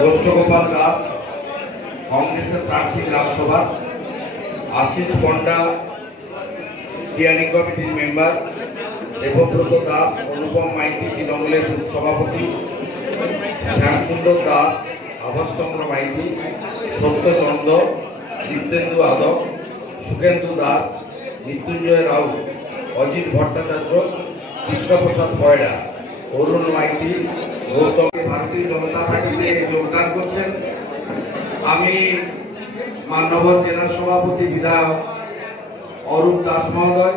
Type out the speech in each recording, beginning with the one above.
গোষ্ঠগোপাল দাস কংগ্রেসের প্রার্থী গ্রামসভা, আশিস পণ্ডা স্টিয়ারিং কমিটির মেম্বার, দেবব্রত দাস অনুপম মাইতি তৃণমূলের বুথ সভাপতি, শ্যামসুন্দর দাস আভাসচন্দ্র মাইতি, সত্যচন্দ্র, জিতেন্দু আদক, সুখেন্দু দাস, মৃত্যুঞ্জয় রাউ, অজিত ভট্টাচার্য, কৃষ্ণপ্রসাদ পয়ডা, অরুণ মাইতি, গৌতম ভারতীয় জনতা পার্টিতে যোগদান করছেন। আমি মান্যবর জেলা সভাপতি বিধায়ক অরূপ দাস মহোদয়,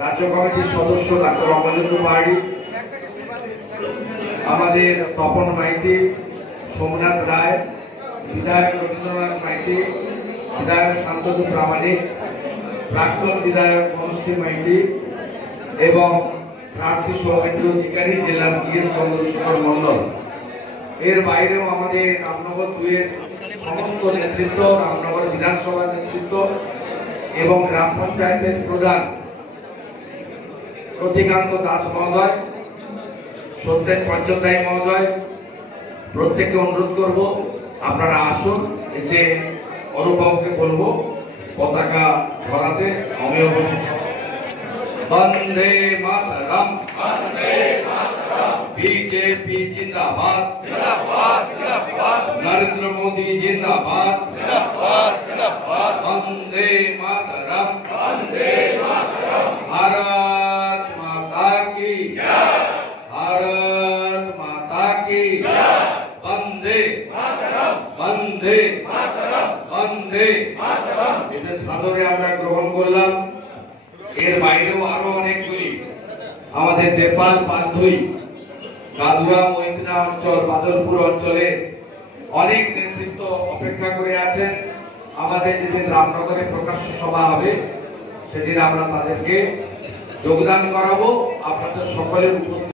রাজ্য কমিটির সদস্য ডাক্তার অমলেন্দু পাহাড়ি, আমাদের তপন মাইতি, সোমনাথ রায়, বিধায়ক রবীন্দ্রনাথ মাইতি, বিধায়ক শান্তনু প্রামাণিক, প্রাক্তন বিধায়ক মনশ্রী মাইতি এবং প্রার্থী সৌমেন্দ্র অধিকারী, জেলার বিএস চন্দ্রশেখর মন্ডল। এর বাইরেও আমাদের রামনগর 2-এর সমস্ত নেতৃত্ব, রামনগর বিধানসভার নেতৃত্ব এবং গ্রাম পঞ্চায়েতের প্রধান প্রতিকান্ত দাস মহোদয়, সত্যেন পঞ্চমদায়ী মহোদয়, প্রত্যেককে অনুরোধ করব আপনারা আসুন, এসে অনুপমকে বলবো পতাকা ধরাতে। আমিও বলছি বন্দে মাতরম, बीजेपी जिंदाबाद, नरेंद्र मोदी जिंदाबाद, वंदे मातरम, भारत माता की जय, भारत माता की जय, वंदे मातरम, वंदे मातरम, वंदे मातरम। এটা সাদরে আমরা গ্রহণ করলাম। এর বাইরেও আরো অনেকগুলি আমাদের নেপাল, বান্ধুই, গাদুয়া, মৈত্রা অঞ্চল, বাদলপুর অঞ্চলে অনেক নেতৃত্ব অপেক্ষা করে আছেন। আমাদের যেদিন রামনগরে প্রকাশ্য সভা হবে সেদিন আমরা তাদেরকে যোগদান করাবো। আপনাদের সকলের উপস্থিতি